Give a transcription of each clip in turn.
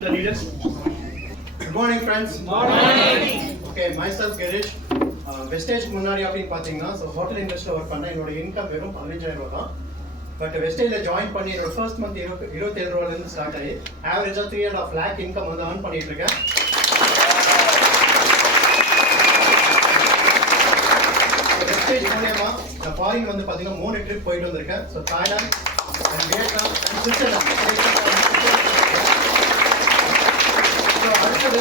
The leaders. Good morning, friends. Good morning. Okay, myself Girish. Vestige முன்னாடி அப்படின்னு பார்த்தீங்கன்னா hotel இண்டஸ்ட்ரியில் ஒர்க் பண்ண என்னோட இன்கம் வெறும் 15,000 ரூபா தான். பட் வெஸ்டேஜில் ஜாயின் பண்ணி என்னோட ஃபர்ஸ்ட் மந்த் 27 ரூபாயிலேருந்து ஸ்டார்ட் ஆகி ஆவரேஜாக 3.5 lakh இன்கம் வந்து earn பண்ணிட்டு இருக்கேன். வெஸ்டேஜ் மூலமா நான் ஃபாரின் வந்து பார்த்தீங்கன்னா 3 ட்ரிப் போயிட்டு வந்திருக்கேன். So Thailand and Vietnam and Switzerland. அடுத்தது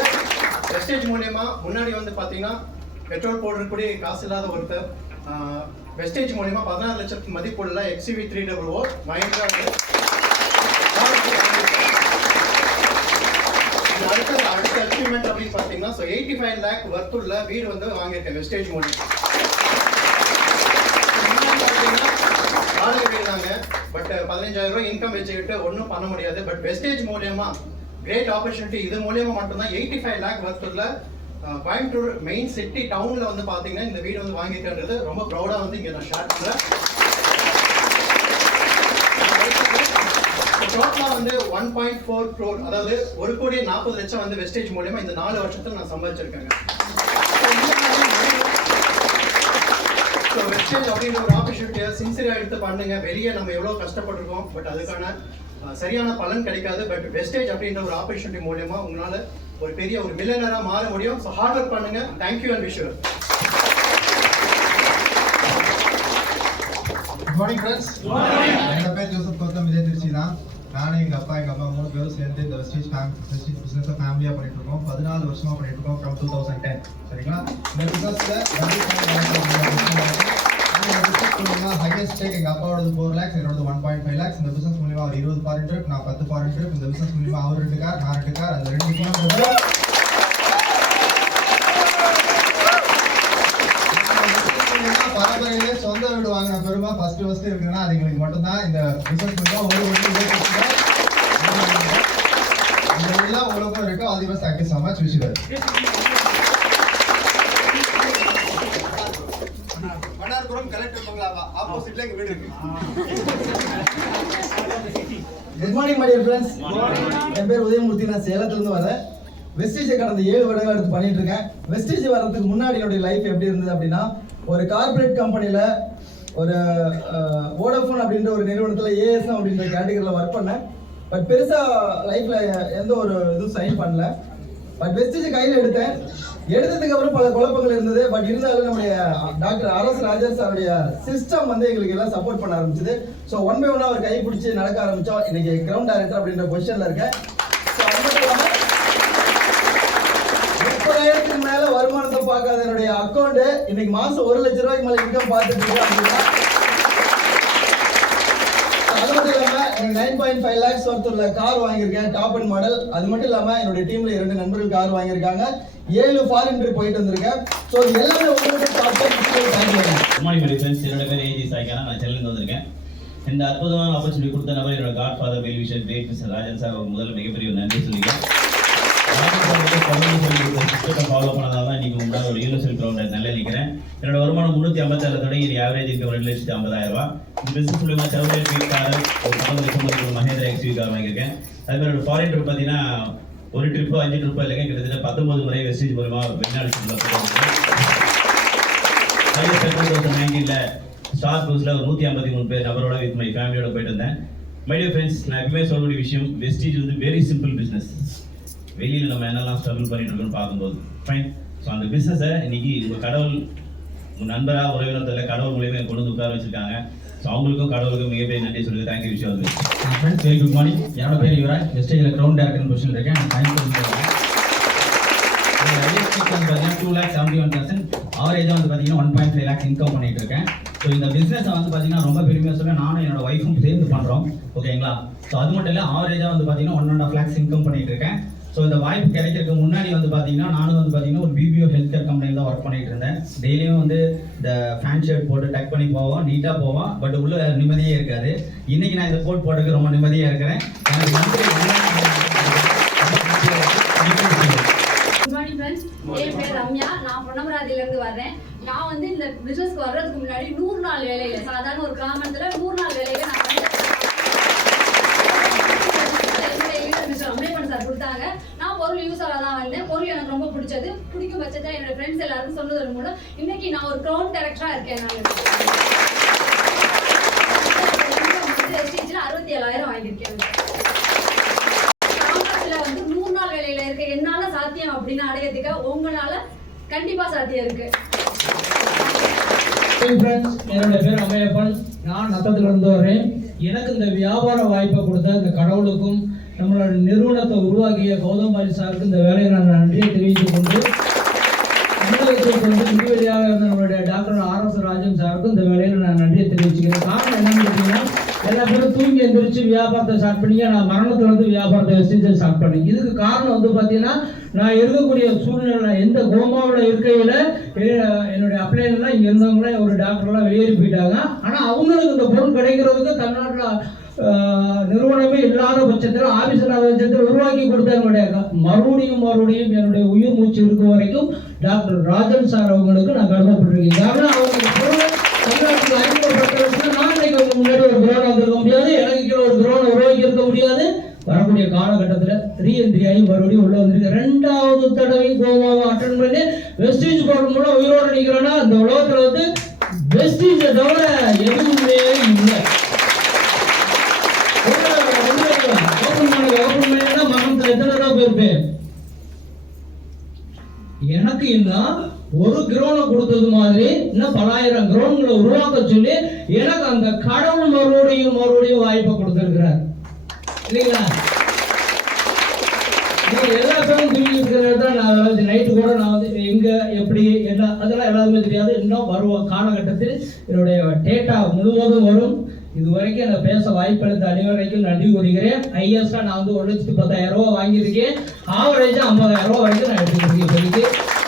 வெஸ்டேஜ் மூலமா முன்னாடி வந்து பார்த்தீங்கன்னா பெட்ரோல் போடுறதுக்கூடிய காசு இல்லாத ஒருத்தர் வெஸ்டேஜ் மூலமா 16 லட்சத்துக்கு மதிப்புள்ள XUV 300 மஹிந்திரா அடுத்த அச்சீவ்மெண்ட் அப்படின்னு பார்த்தீங்கன்னா 85 lakh வர்த்துள்ள வீடு வந்து வாங்கியிருக்கேன் வெஸ்டேஜ் மூலமா. வாடகை வீடு தாங்க, பட் 15,000 ரூபாய் இன்கம் வச்சுக்கிட்டு ஒன்றும் பண்ண முடியாது. பட் வெஸ்டேஜ் மூலமா கிரேட் ஆப்பர்ச்சுனிட்டி. இது மூலமா மட்டும்தான் 85 lakh வர்த்துள்ள கோயம்புத்தூர் மெயின் சிட்டி டவுன்ல வந்து பாத்தீங்கன்னா இந்த வீடு வந்து வாங்கிக்கிறது ரொம்ப ப்ரௌடா வந்து இங்க நான் ஷேர் பண்றேன். டோட்டலா வந்து 1.4 crore, அதாவது 1,40,00,000 வந்து வெஸ்டேஜ் மூலமா இந்த 4 வருஷத்துல நான் சம்பாதிச்சிருக்கேங்க. வெஸ்டேஜ் அப்படின்ற ஒரு ஆப்பர்ச்சுனிட்டியை சின்சியரா எடுத்து பண்ணுங்க. வெளியே நம்ம எவ்வளவு கஷ்டப்பட்டிருக்கோம், பட் அதுக்கான சரியான பலன் கிடைக்காது. பட் வெஸ்டேஜ் அப்படின்ற ஒரு ஆப்பர்ச்சுனிட்டி மூலமா உங்களால ஒரு பெரிய ஒரு மில்லியனரா மாற முடியும். ஸோ ஹார்ட் ஒர்க் பண்ணுங்க. Thank you and wish you. Good morning friends. என்னோட பேர் ஜோசப் கௌதம். இதே திருச்சி தான். நானும் எங்கள் அப்பா எங்கள் அம்மா 3 பேரும் சேர்ந்து இந்த வெஸ்டேஜ் பிஸ்னஸை ஃபேமிலியாக பண்ணிட்டு இருக்கோம். 14 வருஷமாக பண்ணிட்டு இருக்கோம், ஃப்ரம் 2010. சரிங்களா? இந்த பிஸ்னஸில் ஹையஸ்ட் டேக் எங்கள் அப்பாவோடது 4 lakhs, என்னோட 1.5 lakhs. இந்த பிஸ்னஸ் மூலியமா அவர் 20 ஃபாரின் ட்ரிப், நான் 10 ஃபாரின் ட்ரிப். இந்த பிஸ்னஸ் மூலியமா அவர் 2 கார், நான் 2 கார். அந்த 2 பரம்பரையிலே சொந்த வீடு வாங்கின பெருமை ஃபர்ஸ்ட் இருக்குன்னா அது எங்களுக்கு மட்டும்தான். இந்த பிசினஸ் மூலமா எல்லாம் உங்களுக்கும் இருக்கும். All the best. Thank you so much. Wish you. Mannarpuram collector பங்களாவா ஆப்போசிட்ல எங்க வீடு இருக்கு. Good morning my dear friends. என் பேர் உதயமூர்த்தி. நான் சேலத்துல இருந்து வரேன். வெஸ்டேஜ் கடந்த 7 வருடங்கள் எடுத்து பண்ணிட்டு இருக்கேன். வெஸ்டேஜ் வர்றதுக்கு முன்னாடி என்னுடைய லைஃப் எப்படி இருந்தது அப்படின்னா, ஒரு கார்பரேட் கம்பெனியில் ஒரு வோடஃபோன் அப்படின்ற ஒரு நிறுவனத்தில் ASM அப்படின்ற கேட்டகரியில் ஒர்க் பண்ணேன். பட் பெருசாக லைஃப்பில் எந்த ஒரு இதுவும் சைன் பண்ணல. பட் வெஸ்டேஜ் கையில் எடுத்ததுக்கு அப்புறம் பல குழப்பங்கள் இருந்தது. பட் இருந்தாலும் நம்முடைய டாக்டர் RS ராஜர் சாருடைய சிஸ்டம் வந்து எங்களுக்கு எல்லாம் சப்போர்ட் பண்ண ஆரம்பிச்சது. ஸோ 1 by 1 அவர் கை பிடிச்சி நடக்க ஆரம்பித்தோம். இன்னைக்கு கிரவுண்ட் டைரக்டர் அப்படின்ற பொசிஷனில் இருக்கேன். ஸோ அது மட்டும் இல்லாமல் 30,000க்கு மேல வருமானத்தை பார்க்காத என்னுடைய அக்கௌண்ட் இன்னைக்கு மாசம் 1 லட்சம் ரூபாய்க்கு மேல இன்கம் பார்த்துட்டு இருக்கோம் அப்படின்னா, அது மட்டும் இல்லாம எனக்கு 9.5 lakhs வர்த்துள்ள கார் வாங்கியிருக்கேன், டாப் அண்ட் மாடல். அது மட்டும் இல்லாம என்னுடைய டீம்ல 2 நண்பர்கள் கார் வாங்கியிருக்காங்க. 7 ஃபாரின் ட்ரிப் போயிட்டு வந்திருக்கேன். ஸோ எல்லாமே உங்களுக்கு குட் மார்னிங் மை ஃப்ரெண்ட்ஸ். என்னோட பேர் AG சாய்கானா. நான் சென்னையிலிருந்து வந்திருக்கேன். இந்த அற்புதமான ஆப்பர்ச்சுனிட்டி கொடுத்த நபர் என்னோட godfather well wisher great mister Rajan sir. முதல்ல மிகப்பெரிய ஒரு நன்றி சொல்லிக்கிறேன். ஃபாலோ பண்ணதால தான் இன்னைக்கு உங்களால் ஒரு யூனிவர்சல் கிரவுண்ட் நல்லா நிற்கிறேன். என்னோட வருமானம் 357 தொடங்கி ஆவரேஜ் இன்கம் 2,50,000 ரூபா. இந்த பிசினஸ் மூலமா செவர்லேட் வீட் கார், ஒரு 15 லட்சம் மஹேந்திரா XUV கார் வாங்கியிருக்கேன். அது மாதிரி ஒரு ஃபாரின் ட்ரிப் பார்த்தீங்கன்னா ஒரு ட்ரிப்போ 5 ட்ரிப்போ இல்லைங்க, கிட்டத்தட்ட 19 முறை வெஸ்டேஜ் மூலமா வெளிநாடு 2019 ஸ்டார் க்ரூஸ்ல ஒரு 153 பேர் நபரோட வித் மை ஃபேமிலியோட போயிட்டு இருந்தேன். மை டியர் ஃப்ரெண்ட்ஸ், நான் எப்பவுமே சொல்லக்கூடிய விஷயம், வெஸ்டேஜ் வந்து வெரி சிம்பிள் பிஸ்னஸ். வெளியில் நம்ம என்னெல்லாம் ஸ்ட்ரகிள் பண்ணிட்டு இருக்கோம்னு பார்க்கும்போது ஃபைன். ஸோ அந்த பிஸ்னஸை இன்னைக்கு உங்கள் கடவுள், உங்கள் நண்பராக உறவினத்தில் கடவுள் மூலியமாக கொண்டு வந்து உட்கார வச்சிருக்காங்க. ஸோ அவங்களுக்கும் கடவுளுக்கும் மிகப்பெரிய நன்றி சொல்லுங்கள். தேங்க்யூ விஷயம் வந்து ஃப்ரெண்ட்ஸ். Very good morning. என்னோட பேர் யுவராஜ். வெஸ்டேஜில் கிரவுண்ட் டைரக்டர் பொசிஷன் இருக்கேன். நான் பார்த்தீங்கன்னா 2,71,000 ஆவரேஜாக வந்து பார்த்தீங்கன்னா 1.5 lakhs இன்கம் பண்ணிட்டு இருக்கேன். ஸோ இந்த பிஸ்னஸை வந்து பார்த்தீங்கன்னா ரொம்ப பெருமையாக சொல்ல நானும் என்னோட ஒய்ஃபும் சேர்ந்து பண்ணுறோம். ஓகேங்களா? ஸோ அது மட்டும் இல்லை, ஆவரேஜாக வந்து பார்த்தீங்கன்னா 1.5 lakhs இன்கம் பண்ணிட்டு இருக்கேன். ஸோ இந்த வாய்ப்பு கிடைக்கிறதுக்கு முன்னாடி வந்து பார்த்தீங்கன்னா நானும் வந்து பார்த்தீங்கன்னா ஒரு BPO ஹெல்த் கேர் கம்பெனியில் தான் ஒர்க் பண்ணிட்டு இருந்தேன். டெய்லியும் வந்து இந்த ஃபேன் ஷர்ட் போட்டு டக் பண்ணி போவோம், நீட்டாக போவோம். பட் உள்ள நிம்மதியே இருக்காது. இன்னைக்கு நான் இந்த கோட் போட்டுக்கு ரொம்ப நிம்மதியாக இருக்கிறேன். என் பேர் ரம்யா. நான் பொன்னமராதியிலேருந்து வர்றேன். நான் வந்து இந்த பிஸ்னஸ்க்கு வர்றதுக்கு முன்னாடி 100 நாள் வேலையில், சாதாரண ஒரு கிராமத்தில் 100 நாள் வேலையில் நான் வந்து கொடுத்தாங்க. நான் பொருள் யூஸராக தான் வந்தேன். பொருள் எனக்கு ரொம்ப பிடிச்சது. பிடிக்கும் பட்சத்தில் என்னோட ஃப்ரெண்ட்ஸ் எல்லாருக்கும் சொன்னதன் மூலம் இன்னைக்கு நான் ஒரு க்ரௌன் டைரக்டராக இருக்கேன். நான் வெஸ்டீஜில் 67,000 வாங்கியிருக்கேன். காமராஜில் வந்து 100 நாள் வேலையில் இருக்க என்னால் சாத்தியம் அப்படின்னு அடையிறதுக்கு உங்களால் கண்டிப்பாக சாத்தியம் இருக்கு. என்னுடைய பேர் அம்மையப்பன். நான் நத்தத்திலிருந்து வரேன். எனக்கு இந்த வியாபார வாய்ப்பை கொடுத்த இந்த கடவுளுக்கும் நம்மளோட நிறுவனத்தை உருவாக்கிய கௌதம்பாலி சாருக்கு இந்த வேலையை நான் நன்றியை தெரிவித்துக் கொண்டு தமிழகத்திற்கு வந்து முடிவெளியாக இருந்த நம்மளுடைய டாக்டர் RS ராஜன் சாருக்கும் இந்த வேலையில் நான் நன்றியை தெரிவிச்சுக்கிறேன். காரணம் என்னன்னு கேட்டீங்கன்னா, எல்லா பேரும் தூங்கி எந்திரிச்சு வியாபாரத்தை ஸ்டார்ட் பண்ணி நான் மரணத்தில் வந்து வியாபாரத்தை வெஸ்டீஜை ஸ்டார்ட் பண்ணேன். இதுக்கு காரணம் வந்து பார்த்தீங்கன்னா, நான் இருக்கக்கூடிய சூழ்நிலை எந்த கோமாவில் இருக்கையில் என்னுடைய அப்ளைன்லாம் இங்கே இருந்தவங்களே ஒரு டாக்டர்லாம் வெளியேறி போயிட்டாங்க. ஆனால் அவங்களுக்கு இந்த பொருள் கிடைக்கிறதுக்கு தமிழ்நாட்டில் நிறுவனமே இல்லாத பட்சத்தில் ஆபீஸ் இல்லாத பட்சத்தில் உருவாக்கி கொடுத்த என்னுடைய மறுபடியும் என்னுடைய உயிர் மூச்சு இருக்கும் வரைக்கும் டாக்டர் ராஜன் சார் அவங்களுக்கு நான் கடமைப்பட்டிருக்கேன். காரணம் அவங்க பொருள் தமிழ்நாட்டுக்கு அறிமுகப்படுத்துறதுக்கு நான் இன்னைக்கு முன்னாடி ஒரு குரோனை வந்திருக்க முடியாது, எனக்கு கீழே ஒரு குரோனை உருவாக்கி இருக்க முடியாது. வரக்கூடிய காலகட்டத்தில் ரீஎன்ட்ரி ஆகி மறுபடியும் உள்ள வந்திருக்கு. 2வது தடவையும் கோமாவை அட்டன் பண்ணி வெஸ்டீஜ் போர்டு மூலம் உயிரோடு நிற்கிறேன்னா இந்த உலகத்தில் வந்து வெஸ்டீஜை தவிர எதுவுமே இல்லை. எனக்கு இன்னும் ஒரு கிரௌனை கொடுத்தது மாதிரி இன்னும் 10,000 கிரௌன்களை உருவாக்க சொல்லி எனக்கு அந்த கடவுள் மறுபடியும் வாய்ப்பை கொடுத்திருக்கிறார் இல்லைங்களா? எல்லா பேரும் தூங்கி இருக்கிறது தான். நான் நைட்டு கூட நான் வந்து எங்க எப்படி என்ன அதெல்லாம் எல்லாருமே தெரியாது. இன்னும் வரும் காலகட்டத்தில் என்னுடைய டேட்டா முழுவதும் வரும். இது வரைக்கும் எனக்கு பேச வாய்ப்பளித்த அனைவரைக்கும் நன்றி கூறுகிறேன். ஹையஸ்டா நான் வந்து 1,10,000 ரூபா வாங்கியிருக்கேன். ஆவரேஜா 50,000 ரூபா வரைக்கும் நான் எடுத்துக்கிறேன். சொல்லிட்டு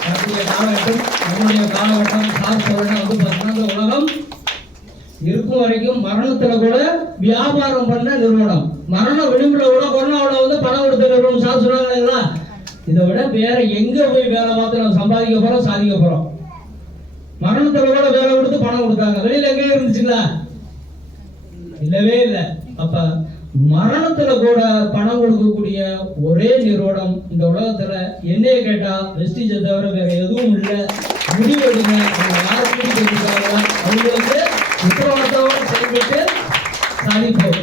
நம்முடைய காலகட்டம் சார் சொல்றேன் வந்து பார்த்தீங்கன்னா, இந்த உலகம் இருக்கும் வரைக்கும் மரணத்துல கூட வியாபாரம் பண்ண நிறுவனம், மரண விளிம்புல கூட கொரோனாவில் வந்து பணம் கொடுத்த நிறுவனம் சார் சொல்றாங்களா? இதை விட வேற எங்க போய் வேலை பார்த்து நம்ம சம்பாதிக்க போறோம், சாதிக்க போறோம்? மரணத்துல கூட வேலை கொடுத்து பணம் கொடுத்தாங்க. வெளியில எங்கே இருந்துச்சுங்களா? இல்லவே இல்லை. அப்ப மரணத்துல கூட பணம் கொடுக்கக்கூடிய ஒரே நிறுவனம் இந்த உலகத்துல என்னைய கேட்டா வெஸ்டீஜை தவிர வேற எதுவும் இல்லை. முடிவெடுங்க. அவங்களுக்கு உத்தரவாதத்தோடு செயல்பட்டு சாதிப்போம்.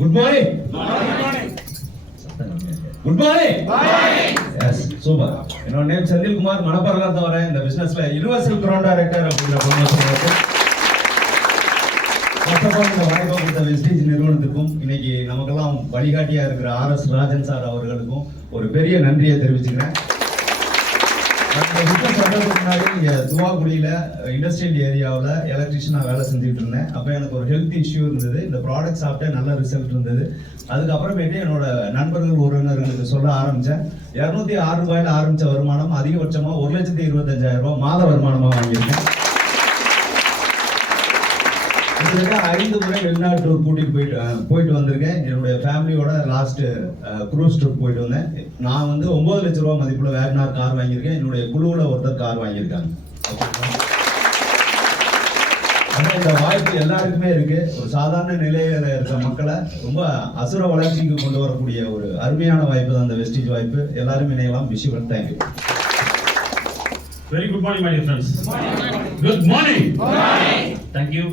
Good morning. Good morning. Yes super. என்னோட நேம் செந்தில்குமார். மணப்பாறையில வரேன். இந்த பிசினஸ்ல யுனிவர்சல் கிரௌன் டைரக்டர் அப்படிங்கிற ப்ரொமோஷன் இருக்கு. இந்த வாய்ப்பை கொடுத்த வெஸ்டீஜ் நிறுவனத்துக்கும் இன்னைக்கு நமக்கெல்லாம் வழிகாட்டியா இருக்கிற RS ராஜன் சார் அவர்களுக்கும் ஒரு பெரிய நன்றியை தெரிவிச்சுக்கிறேன். பிசினஸ் வர்றதுக்கு முன்னாடி இங்கே துவாக்குடியில் இண்டஸ்ட்ரியல் ஏரியாவில் எலக்ட்ரிஷியனாக வேலை செஞ்சுட்டு இருந்தேன். அப்போ எனக்கு ஒரு ஹெல்த் இஷ்யூ இருந்தது. இந்த ப்ராடக்ட் சாப்பிட்டே நல்ல ரிசல்ட் இருந்தது. அதுக்கப்புறமேட்டு என்னோட நண்பர்கள் உறவினர்களுக்கு சொல்ல ஆரம்பித்தேன். 206 ரூபாயில் ஆரம்பித்த வருமானம் அதிகபட்சமாக 1,25,000 ரூபாய் மாத வருமானமாக வாங்கியிருக்கேன். 5 முறை வெளிநாட்டு டூர் கூட்டிட்டு போயிட்டு வந்திருக்கேன். என்னுடைய ஃபேமிலியோட லாஸ்ட் க்ரூஸ் ட்ரிப் போயிட்டு வந்தேன். நான் வந்து 9 லட்ச ரூபா மதிப்புள்ள வேகனார் கார் வாங்கியிருக்கேன். என்னுடைய குழுவில் ஒருத்தர் கார் வாங்கியிருக்காங்க. இந்த வாய்ப்பு எல்லாருக்குமே இருக்கு. ஒரு சாதாரண நிலையில இருக்க மக்களை ரொம்ப அசுர வளர்ச்சிக்கு கொண்டு வரக்கூடிய ஒரு அருமையான வாய்ப்பு தான் இந்த வெஸ்டீஜ் வாய்ப்பு. எல்லாரும் இணையலாம். விஷயம் thank you. Very good morning my dear friends. Good morning. Thank you.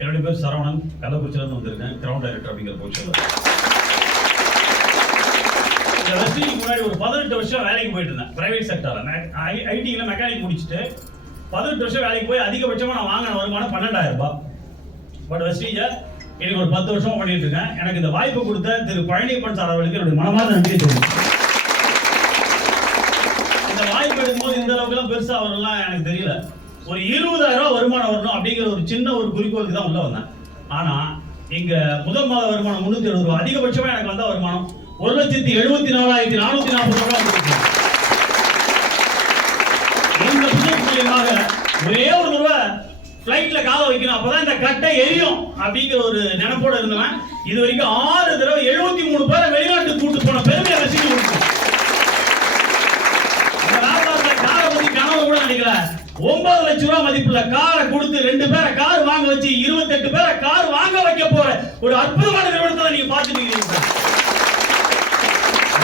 என்னுடைய பேர் சரவணன். கள்ளக்குறிச்சியிலிருந்து வந்திருக்கேன். கிரவுண்ட் டைரக்டர் அப்படிங்கிற பொசிஷன்ல. இந்த வெஸ்டீஜுக்கு முன்னாடி ஒரு 18 வருஷம் வேலைக்கு போயிட்டு இருந்தேன். பிரைவேட் செக்டர்ல ஐடில மெக்கானிக் முடிச்சுட்டு 18 வருஷம் வேலைக்கு போய் அதிகபட்சமா நான் வாங்கின வருமானம் 12,000 ரூபாய். பட் வெஸ்டீஜை எனக்கு ஒரு 10 வருஷமா பண்ணிட்டு இருக்கேன். எனக்கு இந்த வாய்ப்பு கொடுத்த திரு பழனியப்பன் சார் அவர்களுக்கு என்னுடைய மனமார்ந்த நன்றி தெரிவிக்கிறேன். இந்த வாய்ப்பு எடுக்கும்போது இந்த அளவுக்கு எல்லாம் பெருசா வரலாம் எனக்கு தெரியல. ஒரு 20,000 ரூபாய் வருமானம் வரணும் அப்படிங்கிற ஒரு சின்ன ஒரு குறிக்கோளுக்கு தான் உள்ள வந்தேன். ஆனா இங்க முதல் மாத வருமானம் 370 ரூபாய். அதிகபட்சமா எனக்கு வந்த வருமானம் 1,74,440 ரூபாய் வந்திருக்கு. இந்த பிசினஸ் மூலமாக ஒரே ஒரு ரூபாய் ஃபிளைட்ல கால வைக்கணும், அப்பதான் இந்த கட்டை எரியும் அப்படிங்கிற ஒரு நினைப்போட இருந்தவன் இது வரைக்கும் 6 தடவை 73 பேரை வெளிநாட்டுக்கு கூட்டு போன பெருமையை ரசிச்சு கொடுத்தோம். காரை பத்தி கனவு கூட நினைக்கல. 9 லட்சம் ரூபாய் மதிப்புள்ள காரை கொடுத்து 2 பேரை கார் வாங்க வச்சு 28 பேரை கார் வாங்க வைக்க போற ஒரு அற்புதமான நிறுவனத்தை நீங்க பார்த்துட்டு இருக்கீங்க.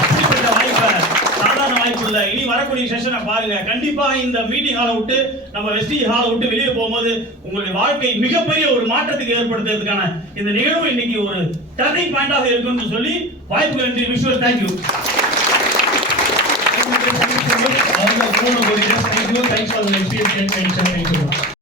அப்படிப்பட்ட வாய்ப்பை சாதாரண வாய்ப்பு இல்ல. இனி வரக்கூடிய செஷனை பாருங்க. கண்டிப்பா இந்த மீட்டிங் ஹாலை விட்டு நம்ம வெஸ்டீஜ் ஹாலை விட்டு வெளியே போகும்போது உங்களுடைய வாழ்க்கை மிகப்பெரிய ஒரு மாற்றத்துக்கு ஏற்படுத்துறதுக்கான இந்த நிகழ்வு இன்னைக்கு ஒரு டர்னிங் பாயிண்டாக இருக்குன்னு சொல்லி வாய்ப்பு நன்றி. Visual thank you. Thanks for the experience and